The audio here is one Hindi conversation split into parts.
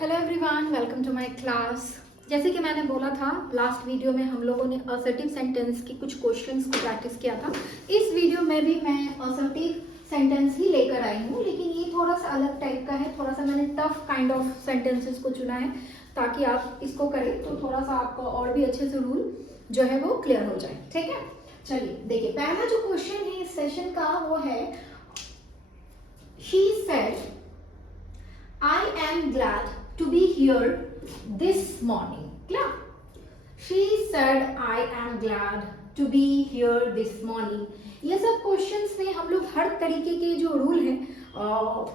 Hello everyone, welcome to my class. जैसे कि मैंने बोला था लास्ट वीडियो में हम लोगों ने असर्टिव सेंटेंस की कुछ क्वेश्चंस को प्रैक्टिस किया था। इस वीडियो में भी मैं असर्टिव सेंटेंस ही लेकर आई हूँ, लेकिन ये थोड़ा सा अलग टाइप का है। थोड़ा सा मैंने टफ काइंड ऑफ सेंटेंसेस को चुना है ताकि आप इसको करें तो थोड़ा सा आपका और भी अच्छे से रूल जो है वो क्लियर हो जाए। ठीक है, चलिए देखिए, पहला जो क्वेश्चन है इस सेशन का वो है she said I am glad to be here this morning. क्या? She said I am glad to be here this morning. ये सब क्वेश्चंस में हम लोग हर तरीके के जो रूल हैं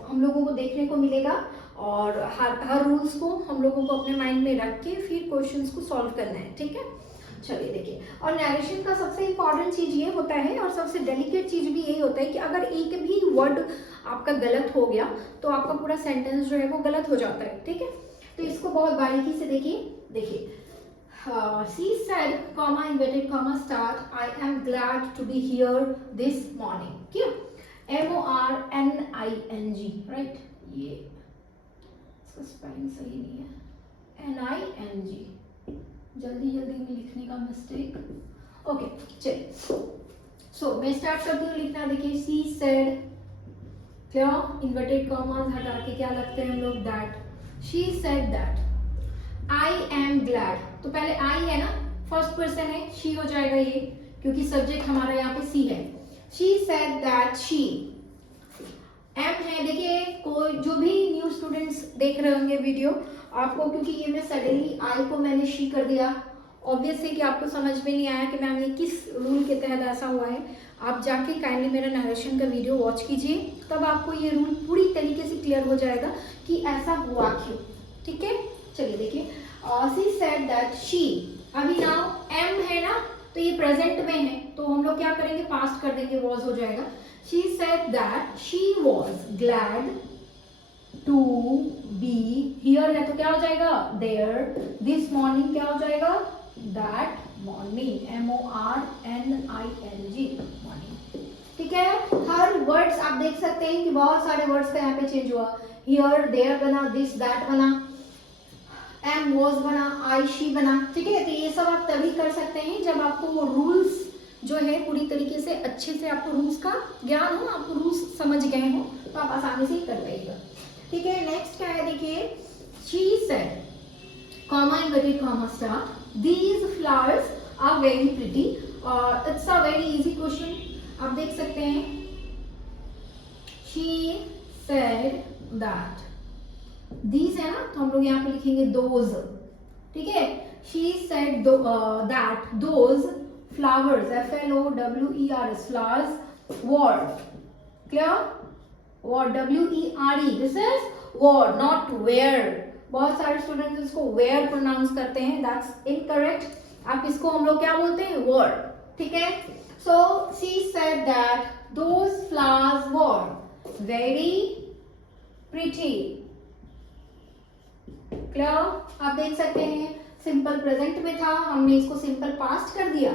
हम लोगों को देखने को मिलेगा और हर रूल्स को हम लोगों को अपने माइंड में रख के फिर क्वेश्चंस को सॉल्व करना है। ठीक है, चलिए देखिए। और नरेशन का सबसे इंपॉर्टेंट चीज ये होता है और सबसे डेलिकेट चीज भी यही होता है कि अगर एक भी वर्ड आपका गलत हो गया तो आपका पूरा सेंटेंस जो है वो गलत हो जाता है। ठीक है, तो इसको बहुत बारीकी से देखिए she said comma inverted comma start I am glad to be here this morning. क्यों? MORNING, right? ये इसका स्पेलिंग सही नहीं है, NING, जल्दी में लिखने का मिस्टेक। ओके, चलिए सो मैं स्टार्ट करती हूँ लिखना। देखिए, शी सेड, क्या इन्वर्टेड कॉमास हटा के क्या लगते हैं हम लोग, that. She said that I am glad, तो पहले आई है ना, फर्स्ट पर्सन है, शी हो जाएगा ये क्योंकि सब्जेक्ट हमारा यहाँ पे सी है। She said that she, am है। देखिए, कोई जो भी न्यू स्टूडेंट्स देख रहे होंगे वीडियो, आपको क्योंकि ये मैं सडनली आई को मैंने शी कर दिया, ऑब्वियस है कि आपको समझ में नहीं आया कि मैम ये किस रूल के तहत ऐसा हुआ है। आप जाके काइंडली मेरा नरेशन का वीडियो वॉच कीजिए, तब आपको ये रूल पूरी तरीके से क्लियर हो जाएगा कि ऐसा हुआ क्यों। ठीक है, चलिए देखिए, शी सेड दैट शी, अभी नाउ एम है ना, तो ये प्रेजेंट में है तो हम लोग क्या करेंगे, पास्ट कर देंगे, वॉज हो जाएगा। She said that she was glad to be here है तो क्या हो जाएगा, देयर। दिस मॉर्निंग क्या हो जाएगा, दैट मॉर्निंग, MORNING, मॉर्निंग। ठीक है, हर वर्ड्स आप देख सकते हैं कि बहुत सारे वर्ड्स का यहाँ पे चेंज हुआ। हियर देयर बना, दिस दैट बना, एम वॉज बना, आई शी बना। ठीक है, तो ये सब आप तभी कर सकते हैं जब आपको वो रूल्स जो है पूरी तरीके से अच्छे से आपको रूल्स का ज्ञान हो, आपको रूल्स समझ गए हो तो आप आसानी से ही कर पाइएगा। ठीक है, नेक्स्ट क्या है, देखिए, she said comma inverted comma start these flowers are very pretty, it's a very easy question, आप देख सकते हैं। she said that, these है ना, तो हम लोग यहाँ पे लिखेंगे those। ठीक है, she said that those flowers, FLOWERS, flowers were, clear, were, WERE, this is were, not were। बहुत सारे स्टूडेंट्स इसको वेयर प्रोनाउंस करते हैं, दैट्स इनकरेक्ट। आप इसको हम लोग क्या बोलते हैं, वर। ठीक है, सो she said that those flowers were very pretty. Clear? आप देख सकते हैं सिंपल प्रेजेंट में था, हमने इसको सिंपल पास्ट कर दिया।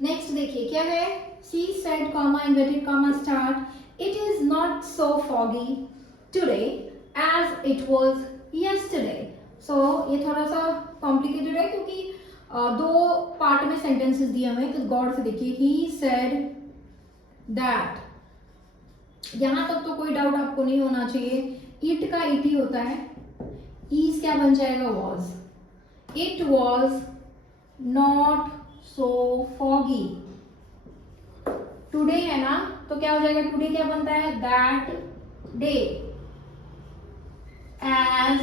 नेक्स्ट देखिए क्या है, she said comma inverted comma start it is not so foggy today as it was yesterday। so ये थोड़ा सा कॉम्प्लिकेटेड है क्योंकि दो पार्ट में सेंटेंसेस दिए हुए हैं, तो गौर से देखिए। he said that, यहां तक तो कोई डाउट आपको नहीं होना चाहिए, इट का इट ही होता है, is क्या बन जाएगा, was। it was not so foggy today है ना, तो क्या हो जाएगा, टुडे क्या बनता है, that day as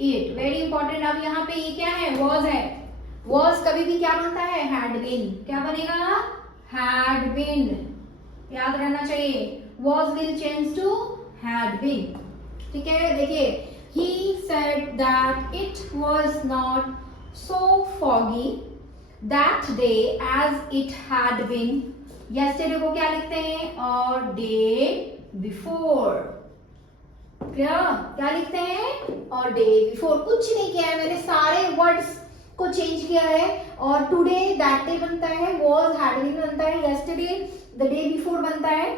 it, very important. अब यहाँ पे ये क्या है, was है। was कभी भी क्या बनता है, had been, क्या बनेगा, had been, याद रहना चाहिए। was will change to had been। ठीक है, देखिए, he said that it was not so foggy that day as it had been yesterday को क्या लिखते हैं, और day before। क्या लिखते हैं, और डे बिफोर। कुछ नहीं किया है मैंने, सारे वर्ड्स को चेंज किया है। और टुडे दैट डे बनता है, वॉज हैड बीन बनता है, यस्टरडे द डे बिफोर बनता है,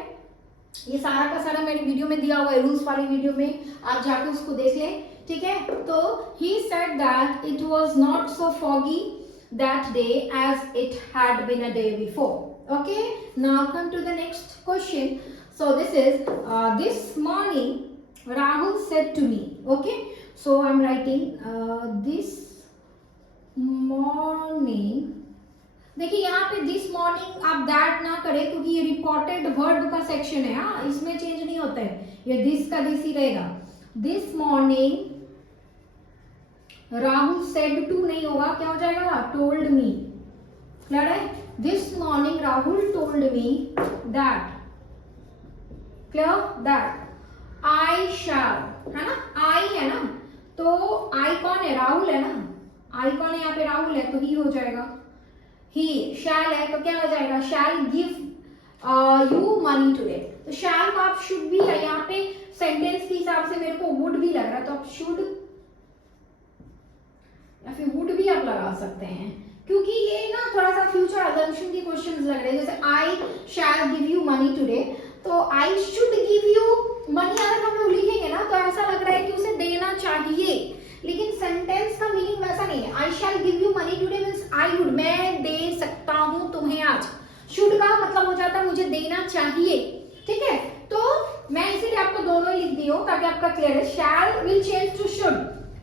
ये सारा का सारा मेरी वीडियो में दिया हुआ है, रूल्स वाली वीडियो में, आप जाके उसको देख लें, ठीक है। तो he said that it was not so foggy that day as it had been a day before. Okay, now come to the next question. So this is this morning Rahul said to me. Okay, so I'm writing this morning. देखिए यहाँ पे दिस मॉर्निंग आप दैट ना करें क्योंकि ये रिपोर्टेड वर्ब का सेक्शन है, हाँ, इसमें चेंज नहीं होता है, ये दिस का दिस ही रहेगा। This morning Rahul said to नहीं होगा, क्या हो जाएगा, टोल्ड मी। क्लियर है, this morning Rahul told me that, clear, that I shall, है ना, आई है ना, तो आई कौन है, राहुल है ना, आई कौन है यहाँ पे, राहुल है, तो ही हो जाएगा। ही शैल है तो क्या हो जाएगा, शैल गिव यू मनी टुडे। तो शैल को आप शुड भी है यहाँ पे, सेंटेंस के हिसाब से मेरे को वुड भी लग रहा है, तो आप शुड या फिर वुड भी आप लगा सकते हैं, क्योंकि ये ना थोड़ा सा फ्यूचर अजम्पशन की क्वेश्चंस लग रहे हैं। जैसे I shall give you money today, तो I should give you money अगर हम लोग लिखेंगे ना तो ऐसा लग रहा है कि उसे देना चाहिए, लेकिन सेंटेंस का मीनिंग वैसा नहीं है। I shall give you money today means I would, मैं दे सकता हूं तुम्हें आज। शुड का मतलब हो जाता है मुझे देना चाहिए, ठीक है। तो मैं इसीलिए आपको दोनों ही लिख दी हूं ताकि आपका क्लियर है। Shall will change to should,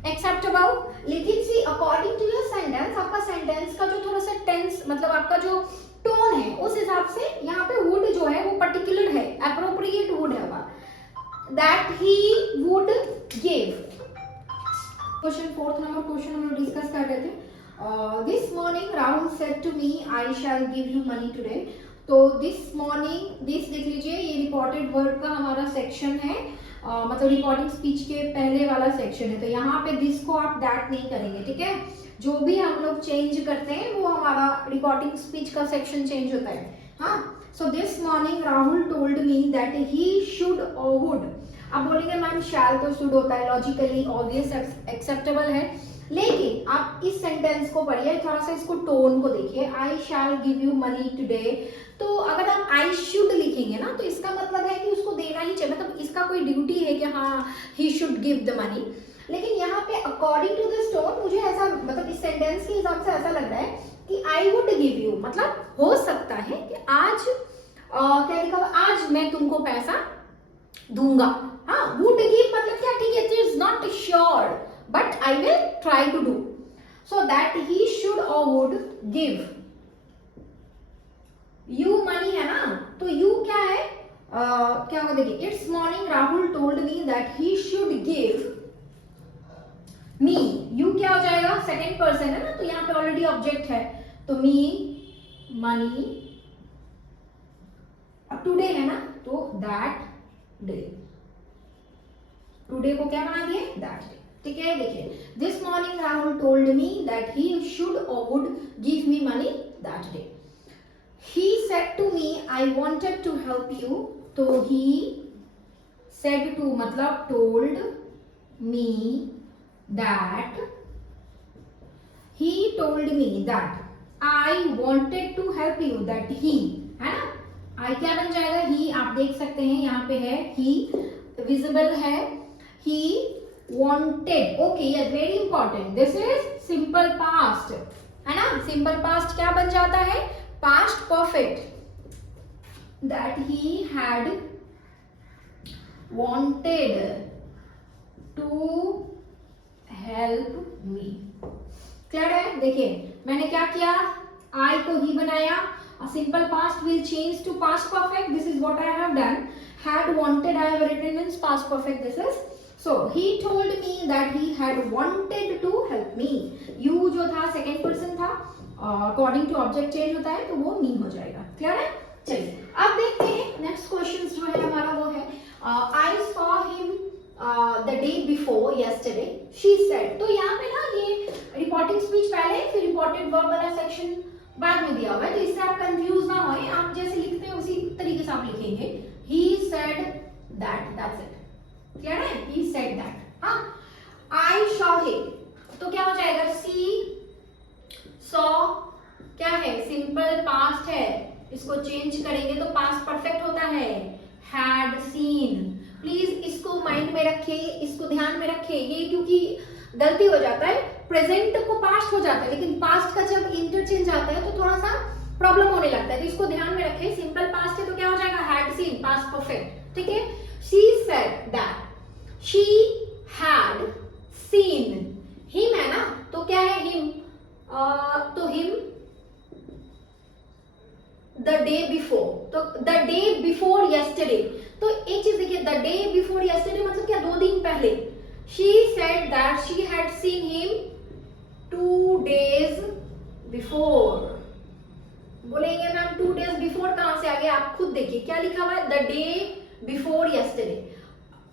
except about, लेकिन see according to your sentence, आपका सेंटेंस का जो थोड़ा सा टेंस मतलब आपका जो टोन है उस हिसाब से यहाँ पे वुड जो है वो पर्टिकुलर है, एप्रोप्रिएट वुड है, that he would give. Question fourth number question हम लोग डिस्कस कर रहे थे। This morning Rahul said to me I shall give you money today. तो दिस मॉर्निंग, दिस देख लीजिए, ये रिपोर्टेड वर्ड का हमारा सेक्शन है, मतलब रिपोर्टिंग स्पीच के पहले वाला सेक्शन है, तो यहाँ पे दिस को आप दैट नहीं करेंगे, ठीक है। जो भी हम लोग चेंज करते हैं वो हमारा रिपोर्टिंग स्पीच का सेक्शन चेंज होता है, हाँ। So this morning Rahul told me that he should और वुड। आप बोलेंगे मैम शैल तो शुड होता है, लॉजिकली ऑब्वियस एक्सेप्टेबल है, लेकिन आप इस सेंटेंस को पढ़िए, थोड़ा सा इसको टोन को देखिए। I shall give you money today, तो अगर आप आई शुड लिखेंगे ना तो इसका मतलब है कि उसको देना ही चाहिए, मतलब इसका कोई ड्यूटी है कि हाँ ही शुड गिव द मनी। लेकिन यहाँ पे अकॉर्डिंग टू दिस टोन मुझे ऐसा, मतलब इस सेंटेंस के हिसाब से ऐसा लग रहा है कि आई वुड गिव यू, मतलब हो सकता है कि आज क्या लिखा हुआ, आज मैं तुमको पैसा दूंगा, हाँ। वुड गिव मतलब क्या, ठीक है, it is not sure but I will try to do, so that he should और वुड गिव यू मनी, है ना। तो यू क्या है, क्या होगा देखिए, it's morning Rahul told me that he should give me, you क्या हो जाएगा, सेकंड पर्सन है ना, तो यहाँ पे ऑलरेडी ऑब्जेक्ट है, तो मी मनी, अब टुडे है ना तो दैट डे, टुडे को क्या बना दिए, दैट डे, ठीक है। देखिए this morning Rahul told me that he should और would give me money that day. He said to me I wanted to help you, तो he said to मतलब told me that, he told me that I wanted to help you, that he, है ना, I क्या बन जाएगा, he, आप देख सकते हैं यहाँ पे है he, visible है, he wanted, okay, yes, very important, this is simple past, है ना। simple past क्या बन जाता है, past perfect, that he had wanted to help me। Clear है, देखिए मैंने क्या किया, I को ही बनाया, a simple past will change to past perfect, this is what I have done। had wanted I have written in past perfect, this is, so he told me that he had wanted to help me, you जो था सेकेंड पर्सन था, अकॉर्डिंग टू ऑब्जेक्ट चेंज होता है तो वो मी हो जाएगा। क्लियर है, चलिए अब देखते हैं नेक्स्ट क्वेश्चन जो है हमारा, वो है I saw him the day before yesterday she said. तो यहाँ पे ना ये रिपोर्टिंग स्पीच पहले, फिर रिपोर्टेड वर्ब वाला सेक्शन बाद में दिया हुआ है, तो इससे आप कंफ्यूज ना होए, आप जैसे लिखते हैं उसी तरीके से आप लिखेंगे, he said that, that's it. Clear है, ही सेड दैट, हाँ। आई सॉ हिम, तो क्या हो जाएगा, सी सॉ क्या है, सिंपल पास्ट है, इसको चेंज करेंगे तो पास्ट परफेक्ट होता है, had seen। प्लीज इसको माइंड में रखे, इसको ध्यान में रखे। ये क्योंकि गलती हो जाता है, प्रेजेंट को पास्ट हो जाता है, लेकिन पास्ट का जब इंटरचेंज आता है तो थोड़ा सा प्रॉब्लम होने लगता है, तो इसको ध्यान में रखे। सिंपल पास्ट है तो क्या हो जाएगा, हैड सीन, पास्ट परफेक्ट, ठीक है। She said that she had seen him, है ना, तो क्या है हिम, तो हिम द डे बिफोर, तो द डे बिफोर यस्टरडे। तो एक चीज देखिए, द डे बिफोर यस्टरडे मतलब क्या, 2 दिन पहले। She said that she had seen him 2 days before. बोलेंगे मैम 2 days बिफोर कहां से आ गया, आप खुद देखिए क्या लिखा हुआ है, the day before yesterday.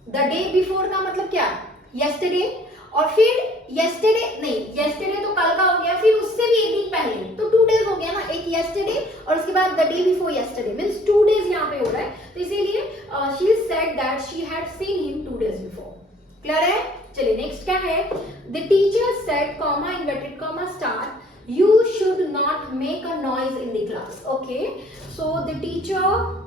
The day before का मतलब क्या, यस्टरडे, और फिर यस्टरडे नहीं, यस्टरडे तो कल का हो गया, फिर उससे भी एक दिन पहले, तो 2 days हो गया ना, एक यस्टरडे और उसके बाद the day before yesterday means 2 days यहाँ पे हो रहा है, तो इसीलिए she said that she had seen him 2 days before. Clear है। चलिए नेक्स्ट क्या है, the teacher said comma inverted comma star you should not make a noise in the class. Okay, so the teacher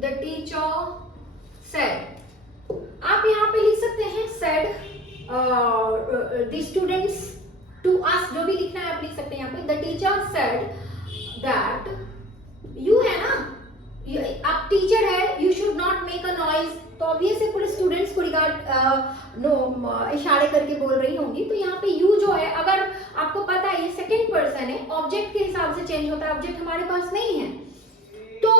the teacher said, आप यहाँ पे लिख सकते हैं said, the students to us, जो भी लिखना है आप लिख सकते हैं यहाँ पे। the teacher said that you है ना, आप टीचर है, you should not make a noise, तो ऑब्वियस है पूरे स्टूडेंट्स को रिगार्ड इशारे करके बोल रही होंगी। तो यहाँ पे यू जो है, अगर आपको पता है ये सेकंड पर्सन है, ऑब्जेक्ट के हिसाब से चेंज होता है, ऑब्जेक्ट हमारे पास नहीं है, तो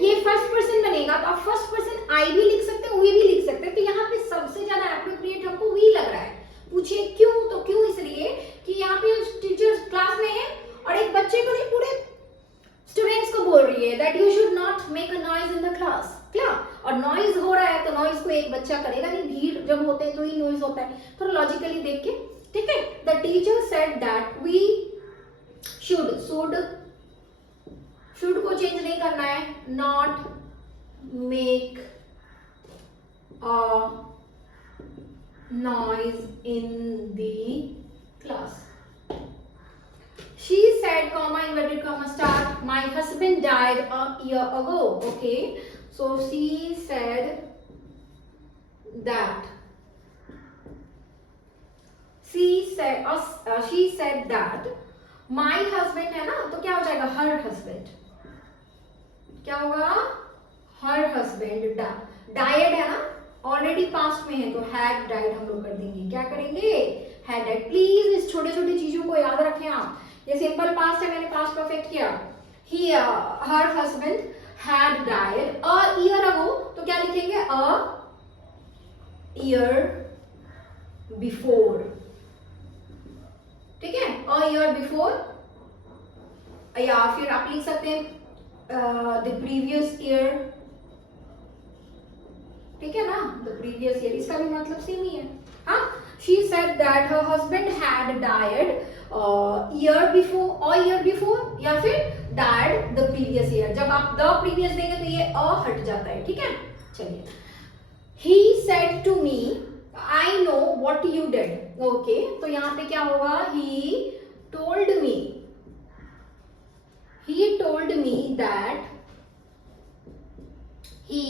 ये फर्स्ट पर्सन बनेगा, तो आप फर्स्ट पर्सन आई भी लिख सकते हैं, वी भी लिख सकते हैं। तो यहाँ पे सबसे ज्यादा एप्रोप्रिएट हमको वी लग रहा है। पूछिए क्यों, तो क्यों इसलिए कि यहाँ पे टीचर क्लास में है और एक बच्चे को नहीं पूरे स्टूडेंट्स को बोल रही है that you should not make a noise in the class. क्या, और नॉइज हो रहा है तो नॉइज को एक बच्चा करेगा नहीं, भीड़ जब होते हैं तो ही नॉइज होता है, थोड़ा लॉजिकली देख के, ठीक है। The teacher said that we should को चेंज नहीं करना है, not make a noise in the class. She said comma inverted comma start my husband died a year ago. Okay, so she said that my husband है ना, तो क्या हो जाएगा, हर हस्बैंड, क्या होगा, हर हस्बैंड डाइड है ना, ऑलरेडी पास्ट में है तो हैड डाइड हम लोग कर देंगे, क्या करेंगे, हैड डाइड। प्लीज इस छोटे छोटे चीजों को याद रखें आप। ये सिंपल पास्ट है, मैंने पास्ट परफेक्ट किया, he her husband had died a year ago, तो क्या लिखेंगे, अ ईयर बिफोर, ठीक है, अ ईयर बिफोर, या फिर आप लिख सकते हैं द प्रीवियस ईयर, ठीक है ना, द प्रीवियस ईयर, इसका भी मतलब सेम ही है। हाँ, she said that her husband had died year before, a year before, या फिर डाइड द प्रीवियस ईयर। जब आप द प्रीवियस देंगे तो ये अ हट जाता है, ठीक है। चलिए, he said to me I know what you did। Okay, तो यहाँ पे क्या होगा, he told me that he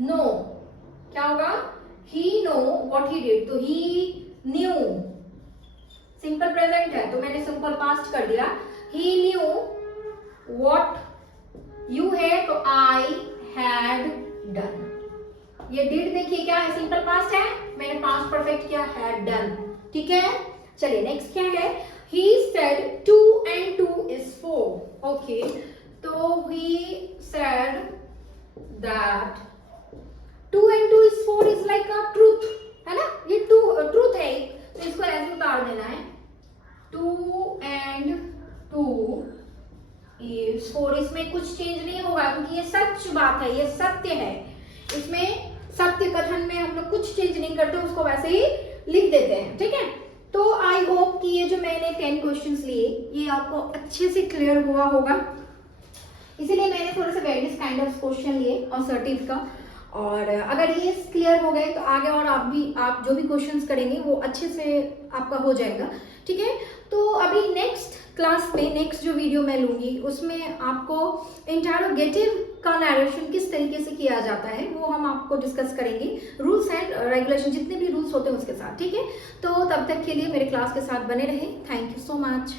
know, क्या होगा, he know what he did, तो he knew, सिंपल प्रेजेंट है तो मैंने सिंपल पास्ट कर दिया, he knew what you है तो I had done। ये डिड देखिए क्या है, सिंपल पास्ट है, मैंने पास्ट परफेक्ट किया, हैड डन, ठीक है। चलिए नेक्स्ट क्या है, he said 2 and 2 is 4। Okay, तो he said that 2 and 2 is 4 is like a truth, है ना, ये ट्रूथ है, तो इसको ऐसे उतार देना है, 2 and 2 is 4, इसमें कुछ चेंज नहीं होगा क्योंकि ये सच बात है, ये सत्य है, इसमें सत्य कथन में हम लोग कुछ चेंज नहीं करते, उसको वैसे ही लिख देते हैं, ठीक है। तो आई होप कि ये जो मैंने 10 क्वेश्चंस लिए ये आपको अच्छे से क्लियर हुआ होगा, इसीलिए मैंने थोड़े से वेरियस काइंड ऑफ क्वेश्चन लिए असर्टिव का, और अगर ये क्लियर हो गए तो आगे और आप जो भी क्वेश्चंस करेंगे वो अच्छे से आपका हो जाएगा, ठीक है। तो अभी नेक्स्ट क्लास में नेक्स्ट जो वीडियो मैं लूँगी उसमें आपको इंटरोगेटिव का नरेशन किस तरीके से किया जाता है वो हम आपको डिस्कस करेंगे, रूल्स एंड रेगुलेशन जितने भी रूल्स होते हैं उसके साथ, ठीक है। तो तब तक के लिए मेरे क्लास के साथ बने रहें। Thank you so much.